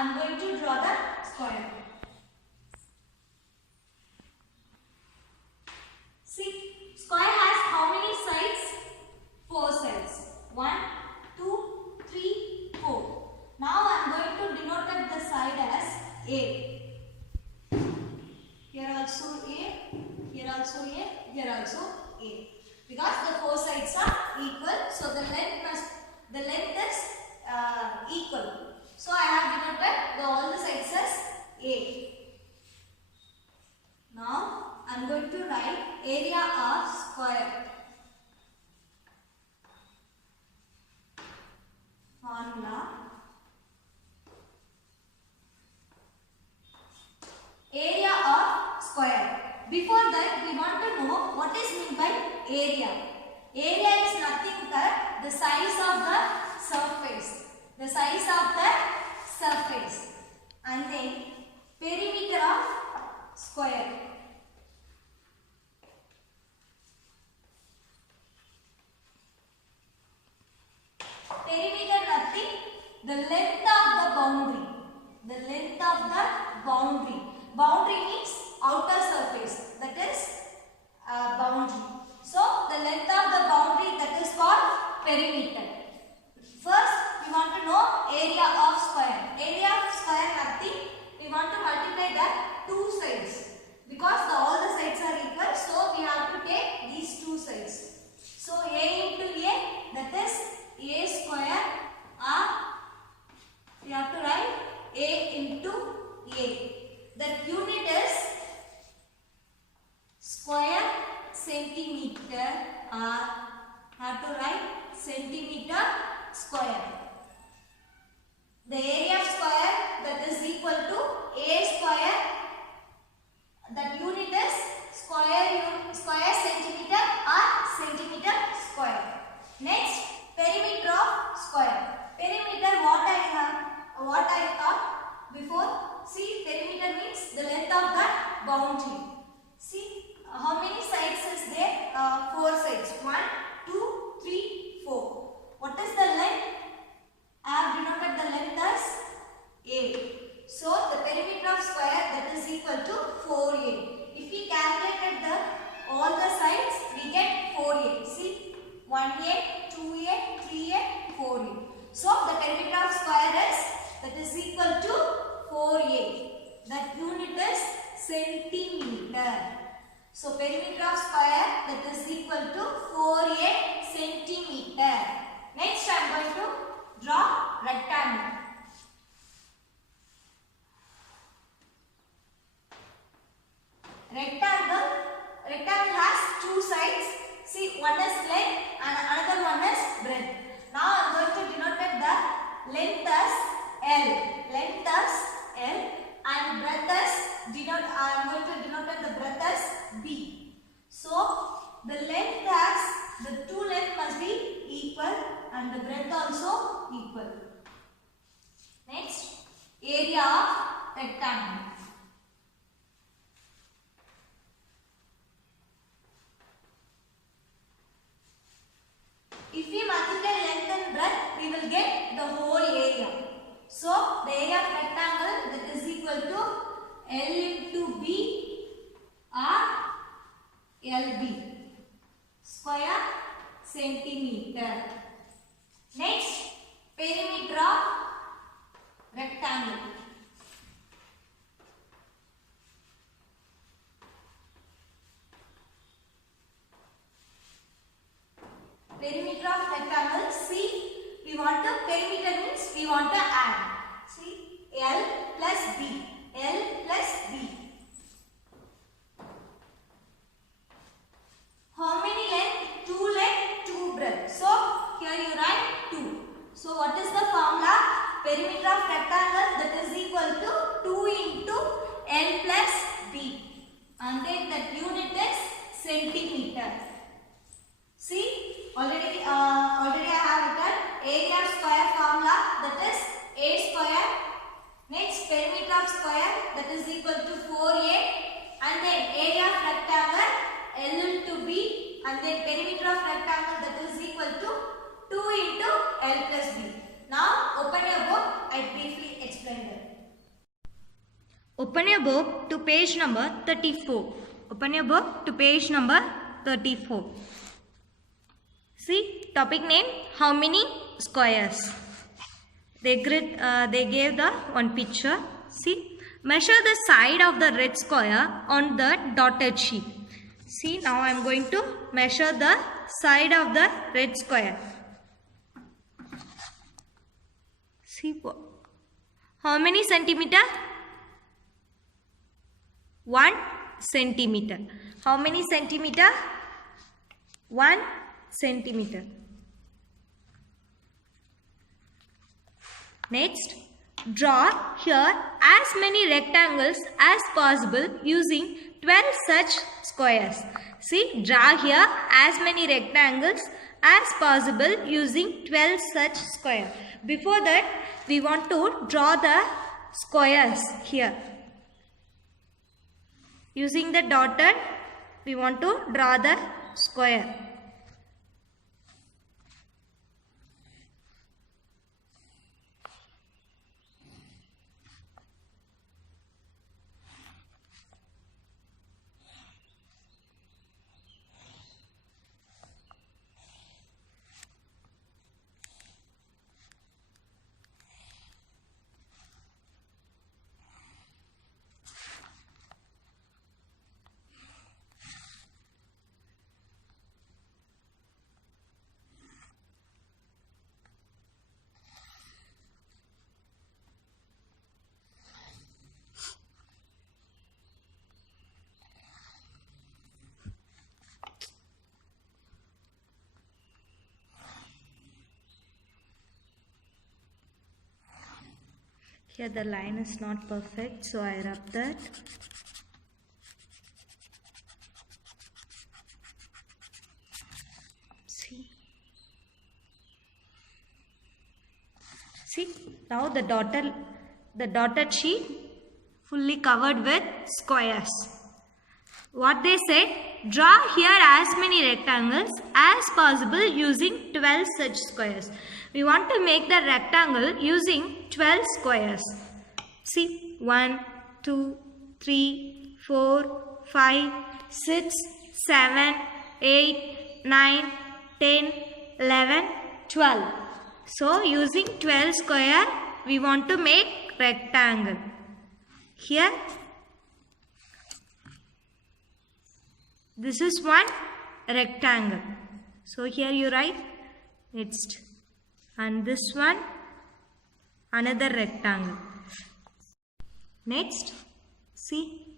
am going to draw the square. See, square has how many sides? 4 sides. 1, 2, 3, 4. Now I am going to denote the side as A. Here also A, here also A, here also A. Because the 4 sides are equal, so the length is equal. So I have denoted all the sides as A. Now I am going to write area of square. Formula. Area of square. Before that, we want to know what is meant by area. Area is nothing but the size of the surface. The size of the surface. And then perimeter of square. Perimeter nothing, the length of the boundary. The length of the boundary. Boundary means outer surface, that is boundary. So the length of the boundary, that is called perimeter. First we want to know area of square. Area of square nothing, we want to multiply the 2 sides. Because all the sides are equal, so we have to take these 2 sides. So A into A, that is A square, or we have to write A into A. That unit is square centimeter, or have to write centimeter square. The area of square, that is equal to A square. That unit is square centimeter or centimeter square. Next, perimeter of square. Perimeter, what I thought before. See, perimeter means the length of the boundary. See, how many sides is there? 4 sides. 1, 2, 3, 4. What is the length? I have denoted the length as A. So the perimeter of square, that is equal to 4A. If we calculated all the sides, we get 4A. See, 1A, 2A, 3A, 4A. So the perimeter of square is, that is equal to 4A. That unit is centimeter. So perimeter of square, that is equal to 4A centimeter. Next I am going to draw rectangle. Rectangle has 2 sides. See, one is length and another one is breadth. Now I am going to denote the length as L. Length as L and breadth as I am going to denote the breadth as B. So the length as the 2 lengths must be equal and the breadth also equal. Next, area of rectangle. If we multiply length and breadth, we will get the whole area. So the area of rectangle, that is equal to L into B or LB. Square centimeter. Next, perimeter of rectangle. Perimeter of rectangle, see, we want to, perimeter means we want to add. See, L plus B. L plus B. How many length? 2 length, 2 breadth. So, here you write 2. So, what is the formula? Perimeter of rectangle, that is equal to 2 into L plus B. And then that unit is centimeter. See, already I have written area of square formula, that is A square. Next, perimeter of square, that is equal to 4A. And then area of rectangle, L into B. And then perimeter of rectangle, that is equal to 2 into L plus B. Now, open your book. I briefly explained it. Open your book to page number 34. Open your book to page number 34. See, topic name, how many squares? They gave the one picture. See, measure the side of the red square on the dotted sheet. See, now I am going to measure the side of the red square. See, how many centimeter? 1 centimeter. How many centimeter? 1 centimeter. Next, draw here as many rectangles as possible using 12 such squares. See, draw here as many rectangles as possible using 12 such squares. Before that, we want to draw the squares here. Using the dotted, we want to draw the square. Here the line is not perfect, so I rub that. See, now the dotted sheet fully covered with squares. What they said, draw here as many rectangles as possible using 12 such squares. We want to make the rectangle using 12 squares. See, 1, 2, 3, 4, 5, 6, 7, 8, 9, 10, 11, 12. So, using 12 square, we want to make rectangle. Here, this is one rectangle. So, here you write next. And this one, another rectangle. Next, see,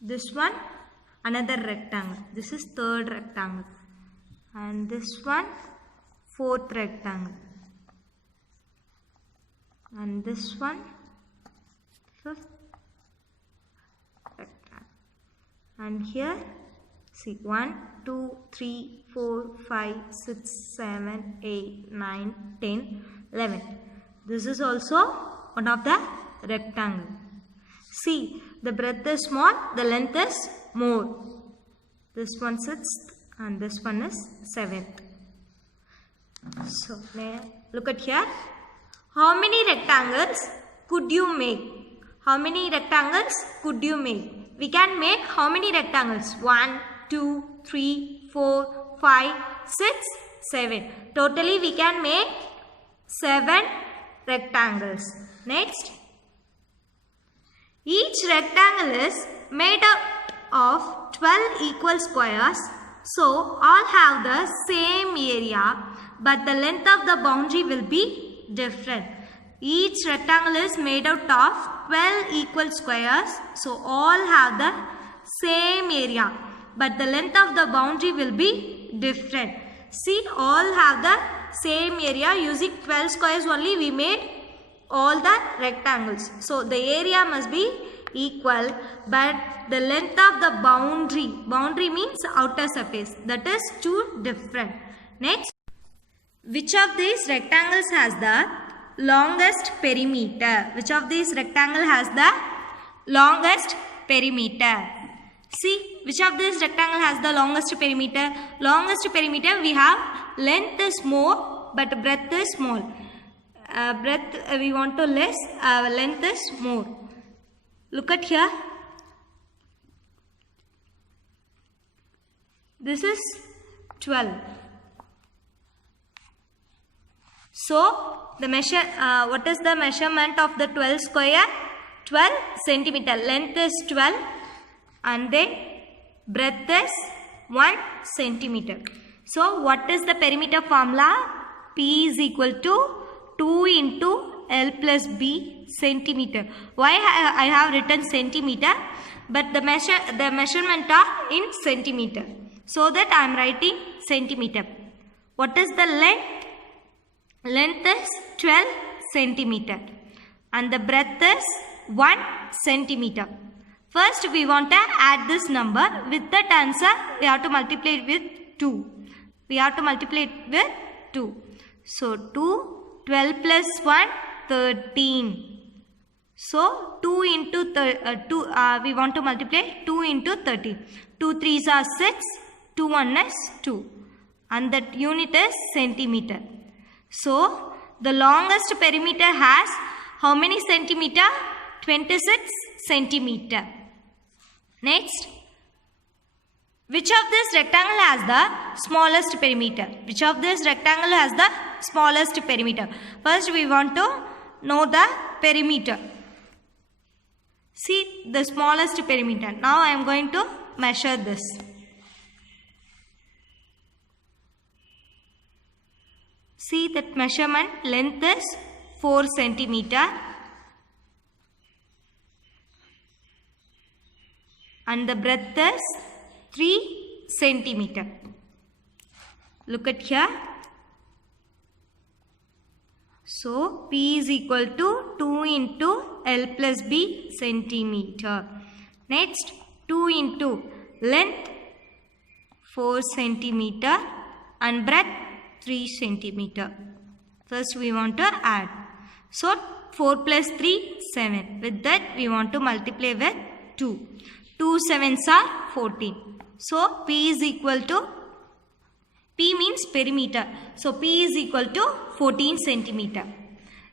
this one, another rectangle. This is third rectangle. And this one, fourth rectangle. And this one, fifth rectangle. And here, see, 1, 2, 3, 4, 5, 6, 7, 8, 9, 10, 11. This is also one of the rectangle. See, the breadth is small, the length is more. This one 6th and this one is 7th. So, look at here. How many rectangles could you make? How many rectangles could you make? We can make how many rectangles? 1, 2, 3, 4, 5, 6, 7. Totally we can make 7 rectangles. Next. Each rectangle is made up of 12 equal squares. So, all have the same area, but the length of the boundary will be different. Each rectangle is made out of 12 equal squares. So, all have the same area, but the length of the boundary will be different. See, all have the same area. Using 12 squares only we made all the rectangles. So, the area must be equal, but the length of the boundary means outer surface, that is too different. Next, which of these rectangles has the longest perimeter? Which of these rectangle has the longest perimeter? See, which of these rectangle has the longest perimeter? Longest perimeter we have length is more but breadth is small. Breadth we want to less, length is more. Look at here. This is 12. So the measure, what is the measurement of the 12 square? 12 centimeter. Length is 12 and then breadth is 1 centimeter. So what is the perimeter formula? P is equal to 2 into L plus B centimeter. Why I have written centimeter, but the measurement are in centimeter. So that I am writing centimeter. What is the length? Length is 12 centimeter and the breadth is 1 centimeter. First we want to add this number. With that answer we have to multiply it with 2. We have to multiply it with 2. So 2, 12 plus 1, 13. So 2 into 2, we want to multiply 2 into 13. 2 3s are 6, 2 1 is 2 and that unit is centimeter. So the longest perimeter has how many centimeter? 26 centimeter. Next, which of this rectangle has the smallest perimeter? Which of this rectangle has the smallest perimeter? First we want to know the perimeter. See the smallest perimeter. Now I am going to measure this. See that measurement, length is 4 centimeter and the breadth is 3 centimeter. Look at here. So P is equal to 2 into L plus B centimeter. Next 2 into length 4 centimeter and breadth 3 centimeter. First we want to add. So 4 plus 3, 7. With that we want to multiply with 2. 2 sevens are 14. So P is equal to, P means perimeter. So P is equal to 14 centimeter.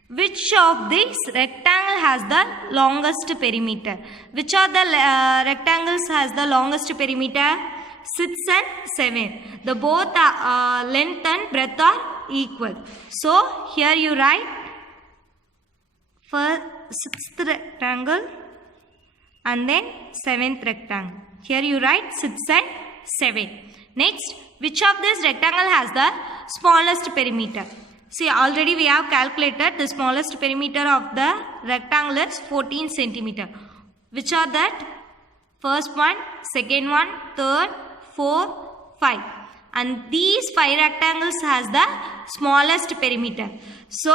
Which of these rectangle has the longest perimeter? Which of the rectangles has the longest perimeter? 6 and 7. The both length and breadth are equal. So here you write for 6th rectangle and then 7th rectangle. Here you write 6 and 7. Next, which of this rectangle has the smallest perimeter? See, already we have calculated the smallest perimeter of the rectangle is 14 centimeter. Which are that? First one, second one, third, 4, 5. And these 5 rectangles has the smallest perimeter. So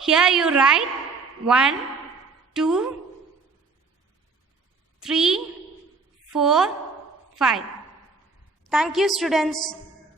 here you write 1, 2, 3, 4, 5. Thank you, students.